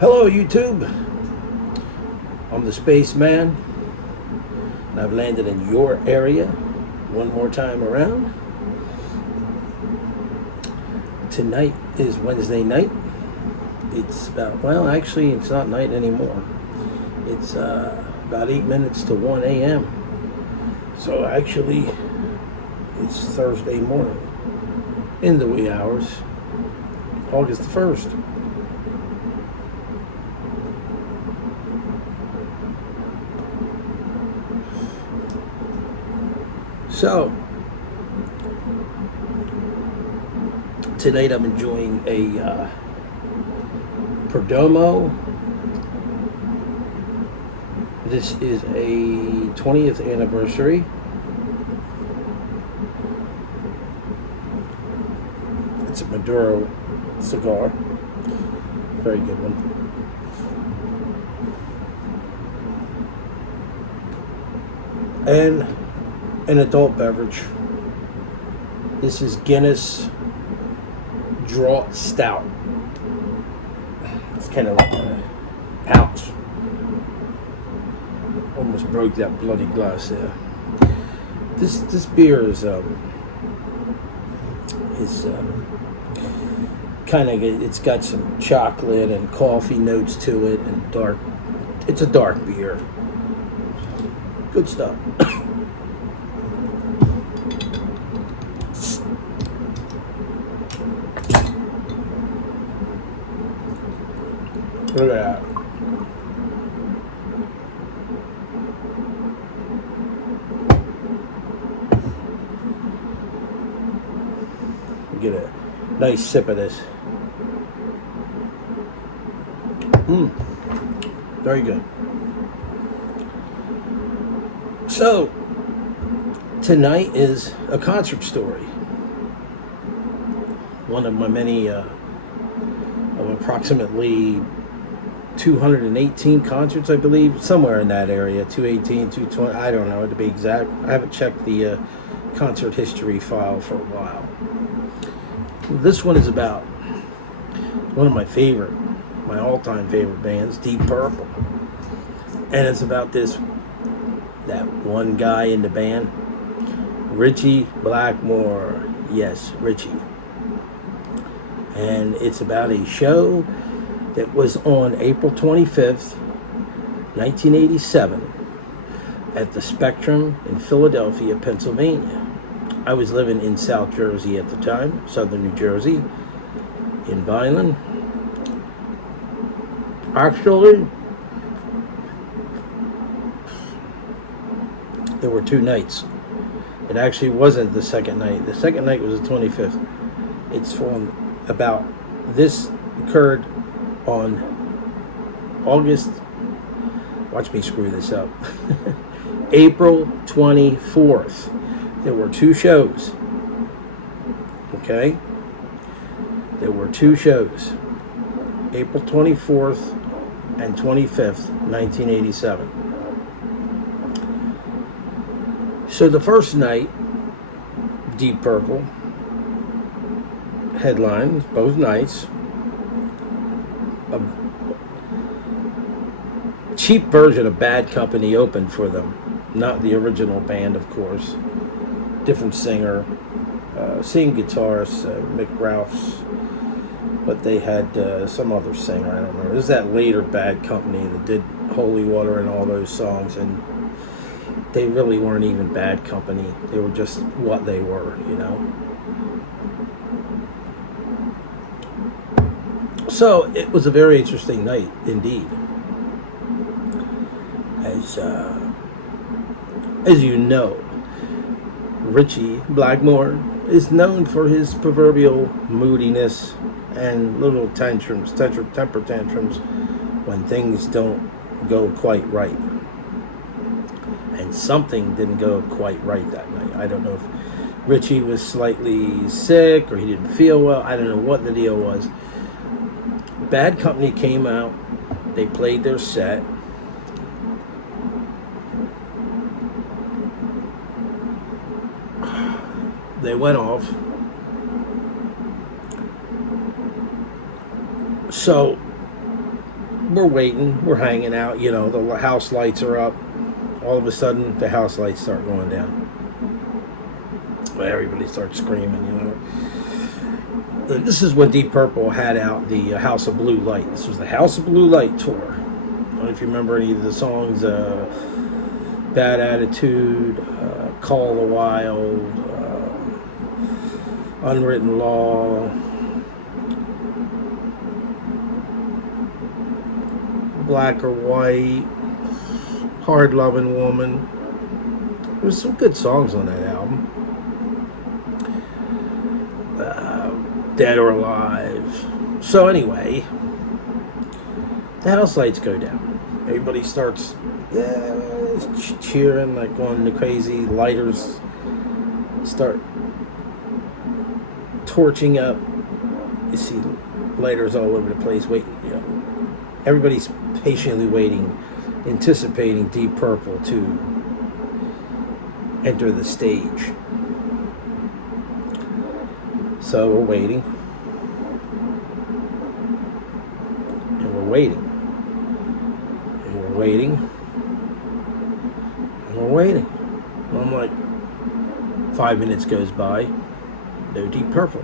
Hello, YouTube. I'm the Spaceman, and I've landed in your area one more time around. Tonight is Wednesday night. It's about, well, actually, it's not night anymore. It's about 8 minutes to 1 a.m. So actually, it's Thursday morning in the wee hours, August the 1st. So, tonight I'm enjoying a Perdomo. This is a 20th anniversary. It's a Maduro cigar. Very good one. And an adult beverage. This is Guinness Draught Stout. It's kind of like a pouch. Almost broke that bloody glass there. This beer is kind of, it's got some chocolate and coffee notes to it, and dark. It's a dark beer. Good stuff. Look at that. Get a nice sip of this. Very good. So, tonight is a concert story. One of my many, of approximately 218 concerts, I believe, somewhere in that area, 218, 220, I don't know to be exact. I haven't checked the concert history file for a while. This one is about one of my all-time favorite bands, Deep Purple. And it's about that one guy in the band, Ritchie Blackmore. Yes, Ritchie. And it's about a show that was on April 25th, 1987 at the Spectrum in Philadelphia, Pennsylvania. I was living in South Jersey at the time, southern New Jersey, in Vineland. Actually, there were two nights. It actually wasn't the second night. The second night was the 25th. It's from about, this occurred on August, watch me screw this up, April 24th. There were two shows. Okay? There were two shows. April 24th and 25th, 1987. So the first night, Deep Purple headlined both nights. A cheap version of Bad Company opened for them. Not the original band, of course. Different singer, same guitarist, Mick Ralphs, but they had some other singer, I don't remember. It was that later Bad Company that did Holy Water and all those songs, and they really weren't even Bad Company. They were just what they were, you know. So it was a very interesting night indeed. As you know, Ritchie Blackmore is known for his proverbial moodiness and little temper tantrums when things don't go quite right. And something didn't go quite right that night. I don't know if Ritchie was slightly sick or he didn't feel well. I don't know what the deal was. Bad Company came out. They played their set. They went off. So we're waiting, we're hanging out, the house lights are up. All of a sudden, the house lights start going down. Well, everybody starts screaming, This is when Deep Purple had out the House of Blue Light. This was the House of Blue Light tour. I don't know if you remember any of the songs, Bad Attitude, Call the Wild, Unwritten Law, Black or White, Hard Loving Woman. There was some good songs on that album. Dead or Alive. So anyway, the house lights go down. Everybody starts cheering, like going crazy. Lighters start torching up. You see lighters all over the place. Waiting, everybody's patiently waiting, anticipating Deep Purple to enter the stage. So we're waiting. And we're waiting. And we're waiting. And we're waiting. And I'm like, 5 minutes goes by, no Deep Purple.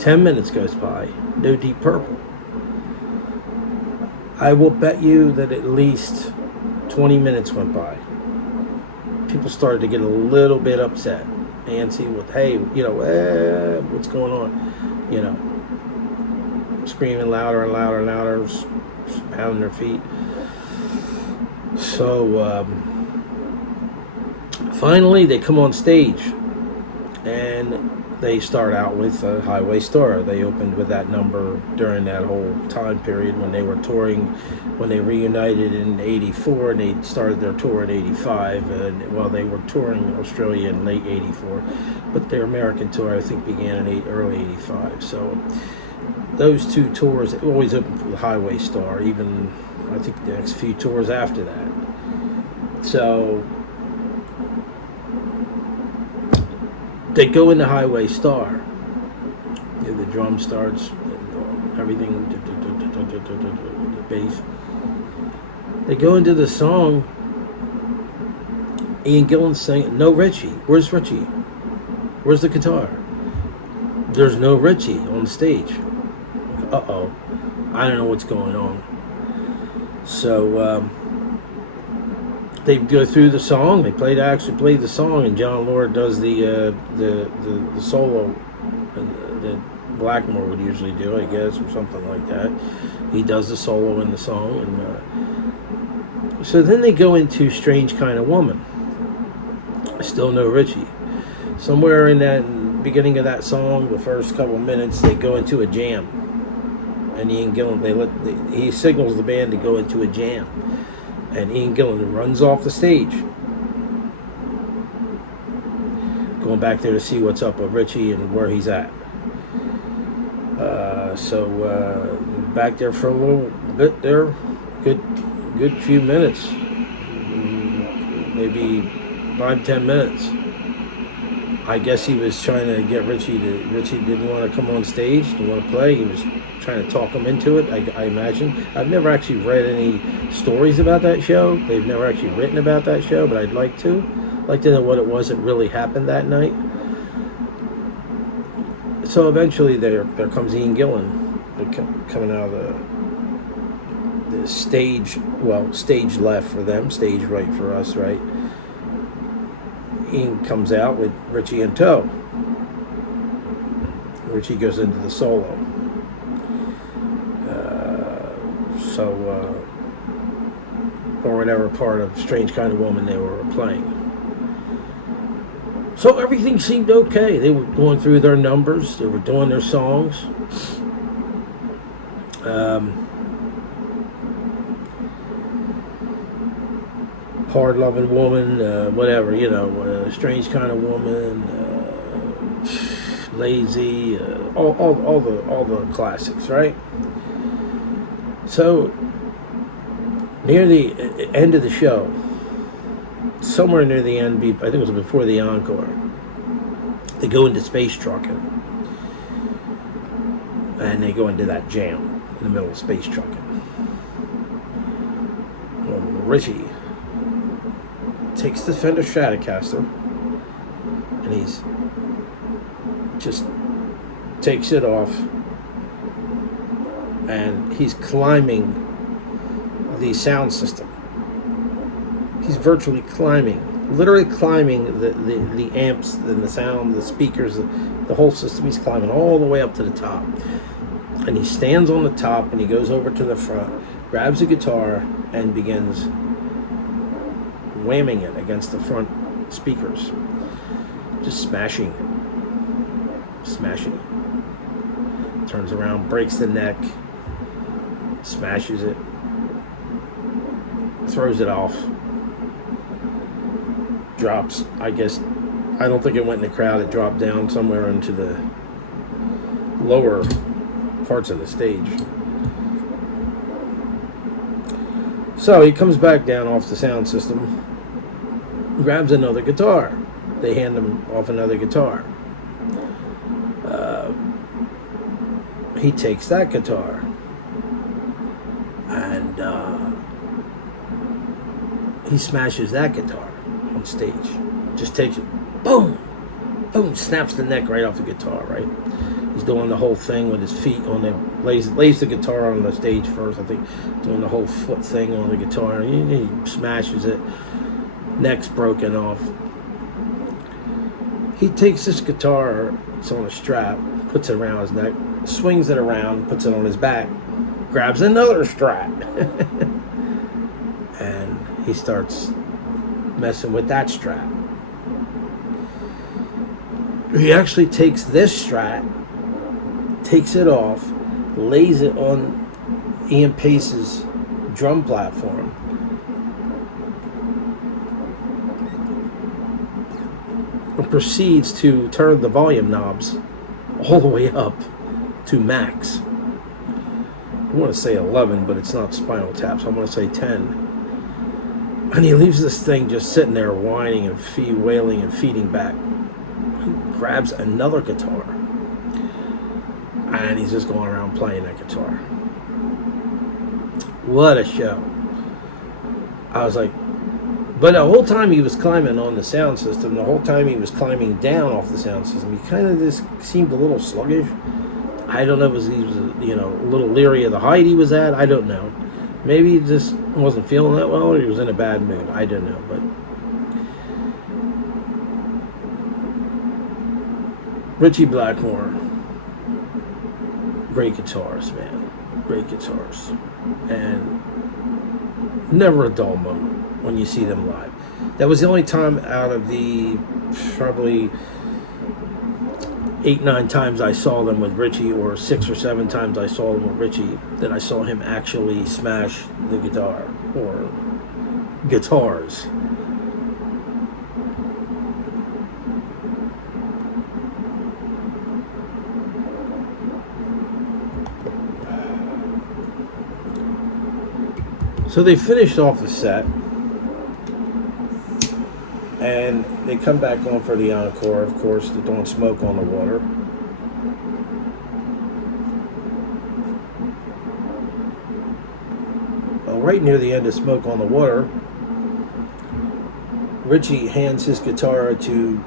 10 minutes goes by, no Deep Purple. I will bet you that at least 20 minutes went by. People started to get a little bit upset, antsy with, hey, what's going on? Screaming louder and louder and louder, pounding their feet. So finally they come on stage and they start out with Highway Star. They opened with that number during that whole time period when they were touring, when they reunited in '84, and they started their tour in '85. And they were touring Australia in late '84, but their American tour, I think, began in early '85. So those two tours always opened for the Highway Star, even I think the next few tours after that. So they go into Highway Star. The drum starts, everything, the bass. They go into the song. Ian Gillan's saying, "No Ritchie. Where's Ritchie? Where's the guitar?" There's no Ritchie on stage. Uh-oh. I don't know what's going on. So they go through the song. They actually play the song, and John Lord does the solo that Blackmore would usually do, I guess, or something like that. He does the solo in the song, and so then they go into Strange Kind of Woman. Still no Ritchie. Somewhere in that beginning of that song, the first couple of minutes, they go into a jam, and Ian Gillan he signals the band to go into a jam. And Ian Gillan runs off the stage, going back there to see what's up with Ritchie and where he's at. So back there for a little bit there, good few minutes, maybe 5-10 minutes. I guess he was trying to get Ritchie didn't want to come on stage, didn't want to play. He was trying to talk him into it, I imagine. I've never actually read any stories about that show. They've never actually written about that show, but I'd like to. I'd like to know what it was that really happened that night. So eventually there comes Ian Gillan coming out of the stage, stage left for them, stage right for us, right? Ian comes out with Ritchie in tow. Ritchie goes into the solo. Or whatever part of Strange Kind of Woman they were playing. So everything seemed okay. They were going through their numbers. They were doing their songs. Hard Loving Woman, whatever, Strange Kind of Woman, Lazy, all the classics, right? So near the end of the show, somewhere near the end, I think it was before the encore, They go into space trucking. And they go into that jam in the middle of space trucking. Well, Ritchie takes the Fender Stratocaster and he's just takes it off, and he's climbing the sound system. He's virtually climbing, literally climbing the amps and the sound, the speakers, the whole system. He's climbing all the way up to the top. And he stands on the top and he goes over to the front, grabs a guitar, and begins whamming it against the front speakers. Just smashing it. Smashing it. Turns around, breaks the neck, smashes it, throws it off, drops, I guess, I don't think it went in the crowd, it dropped down somewhere into the lower parts of the stage. So he comes back down off the sound system, grabs another guitar. They hand him off another guitar. He takes that guitar and he smashes that guitar on stage. Just takes it, boom, boom, snaps the neck right off the guitar, right? He's doing the whole thing with his feet on the, lays the guitar on the stage first, I think, doing the whole foot thing on the guitar. He smashes it, neck's broken off. He takes this guitar, it's on a strap, puts it around his neck, swings it around, puts it on his back, grabs another strap, and he starts messing with that strap. He actually takes this strap, takes it off, lays it on Ian Pace's drum platform, and proceeds to turn the volume knobs all the way up to max. I want to say 11, but it's not Spinal Tap, so I'm going to say 10. And he leaves this thing just sitting there whining and wailing and feeding back. He grabs another guitar, and he's just going around playing that guitar. What a show. I was like, but the whole time he was climbing on the sound system, the whole time he was climbing down off the sound system, he kind of just seemed a little sluggish. I don't know if he was, a little leery of the height he was at. I don't know. Maybe he just wasn't feeling that well, or he was in a bad mood. I don't know. But Ritchie Blackmore, great guitarist, man. Great guitarist. And never a dull moment when you see them live. That was the only time out of the probably 8-9 times I saw them with Ritchie, or 6 or 7 times I saw them with Ritchie, that I saw him actually smash the guitar or guitars. So they finished off the set, and they come back on for the encore. Of course, they don't smoke on the water. Well, right near the end of Smoke on the Water, Ritchie hands his guitar to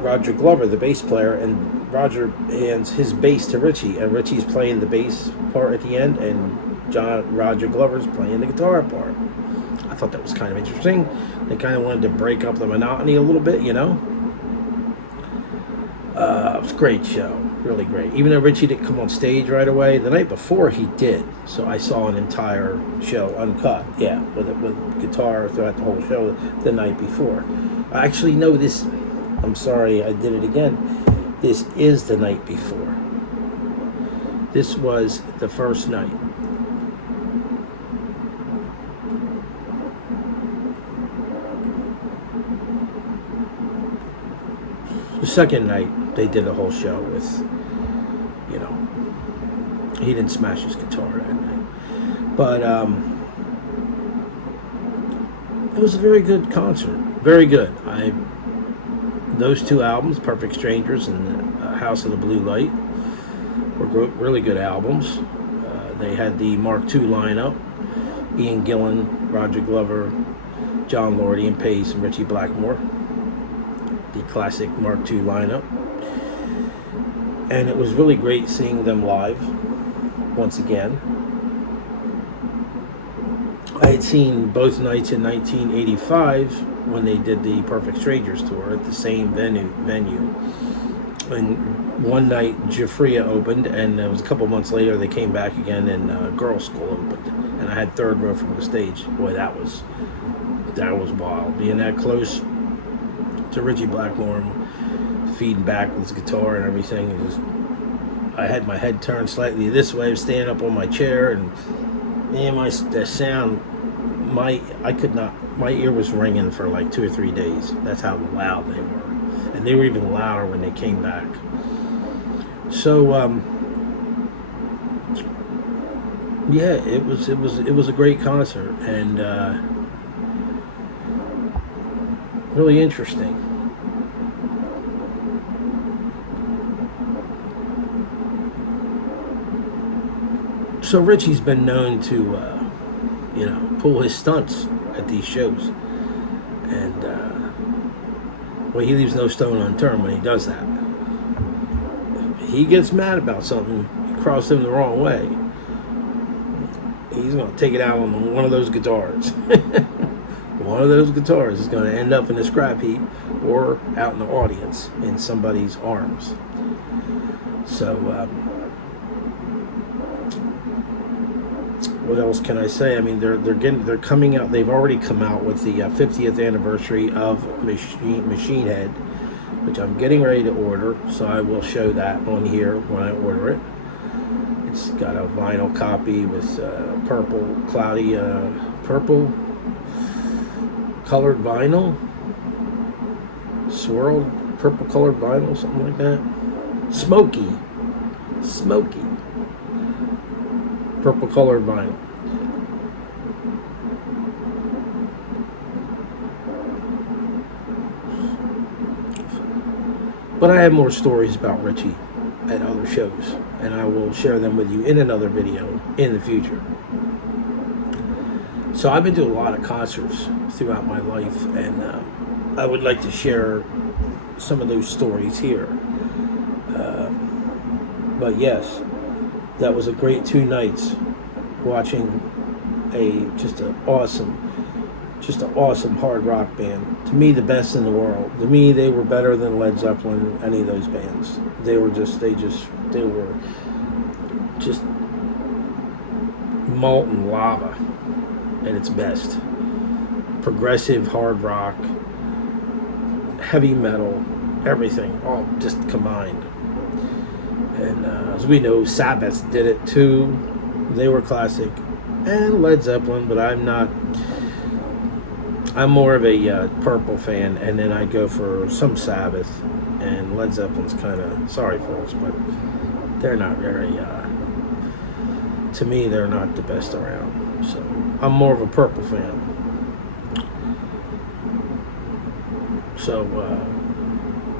Roger Glover, the bass player, and Roger hands his bass to Ritchie, and Ritchie's playing the bass part at the end, and Roger Glover's playing the guitar part. I thought that was kind of interesting. They kind of wanted to break up the monotony a little bit, It was a great show, really great. Even though Ritchie didn't come on stage right away, the night before he did. So I saw an entire show uncut, with guitar throughout the whole show the night before. I actually know this. I'm sorry, I did it again. This is the night before. This was the first night. The second night, they did a whole show with, he didn't smash his guitar that night. But it was a very good concert. Very good. I those two albums, Perfect Strangers and House of the Blue Light, were really good albums. They had the Mark II lineup: Ian Gillan, Roger Glover, John Lordy and Pace, and Ritchie Blackmore. The classic Mark II lineup. And it was really great seeing them live once again. I had seen both nights in 1985 when they did the Perfect Strangers tour at the same venue. And one night Jafria opened, and it was a couple months later they came back again, and Girls School opened, and I had third row from the stage. Boy, that was wild, being that close to Ritchie Blackmore, feeding back with his guitar and everything. I had my head turned slightly this way, standing up on my chair, and man, the sound, my ear was ringing for like 2 or 3 days. That's how loud they were. And they were even louder when they came back. So yeah, it was a great concert, and really interesting. So Ritchie's been known to pull his stunts at these shows, and well, he leaves no stone unturned when he does that. He gets mad about something, you cross him the wrong way, he's going to take it out on one of those guitars. One of those guitars is going to end up in a scrap heap or out in the audience in somebody's arms. So what else can I say? I mean, they're coming out. They've already come out with the 50th anniversary of Machine Head, which I'm getting ready to order. So I will show that on here when I order it. It's got a vinyl copy with purple colored vinyl, swirled purple colored vinyl, something like that. Smoky. Purple colored vinyl. But I have more stories about Ritchie at other shows, and I will share them with you in another video in the future. So I've been to a lot of concerts throughout my life, and I would like to share some of those stories here. But yes, that was a great 2 nights watching just an awesome hard rock band. To me, the best in the world. To me, they were better than Led Zeppelin, any of those bands. They were just molten lava at its best. Progressive hard rock, heavy metal, everything, all just combined. And as we know, Sabbath did it too. They were classic. And Led Zeppelin, but I'm more of a Purple fan, and then I go for some Sabbath, and Led Zeppelin's kind of, sorry folks, but they're not very, to me, they're not the best around. So I'm more of a Purple fan. So,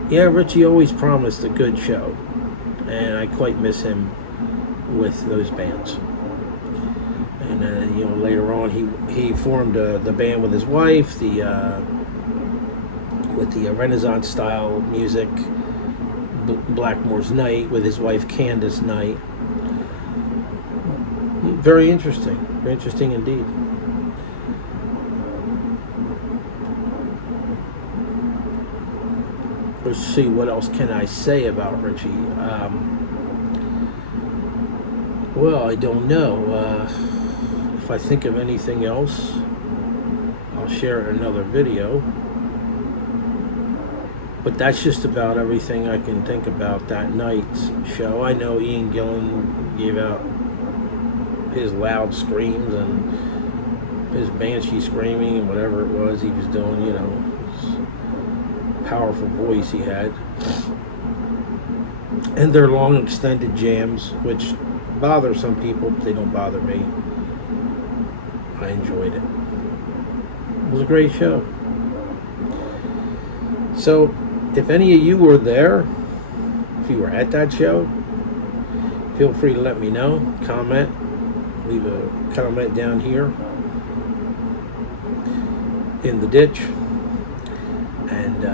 yeah, Ritchie always promised a good show, and I quite miss him with those bands. And later on, he formed the band with his wife, with the Renaissance style music, Blackmore's Night, with his wife Candace Knight. Very interesting indeed. Let's see, what else can I say about Ritchie? Well, I don't know. If I think of anything else, I'll share it in another video. But that's just about everything I can think about that night's show. I know Ian Gillan gave out his loud screams and his banshee screaming and whatever it was he was doing, his powerful voice he had. And their long extended jams, which bother some people, but they don't bother me. I enjoyed it. It was a great show. So if any of you were there, if you were at that show, feel free to let me know. Comment. Leave a comment down here in the ditch. And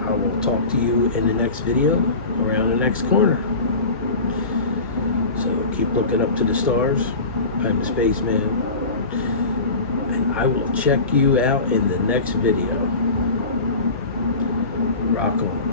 I will talk to you in the next video around the next corner. So keep looking up to the stars. I'm the Spaceman. And I will check you out in the next video. Rock on.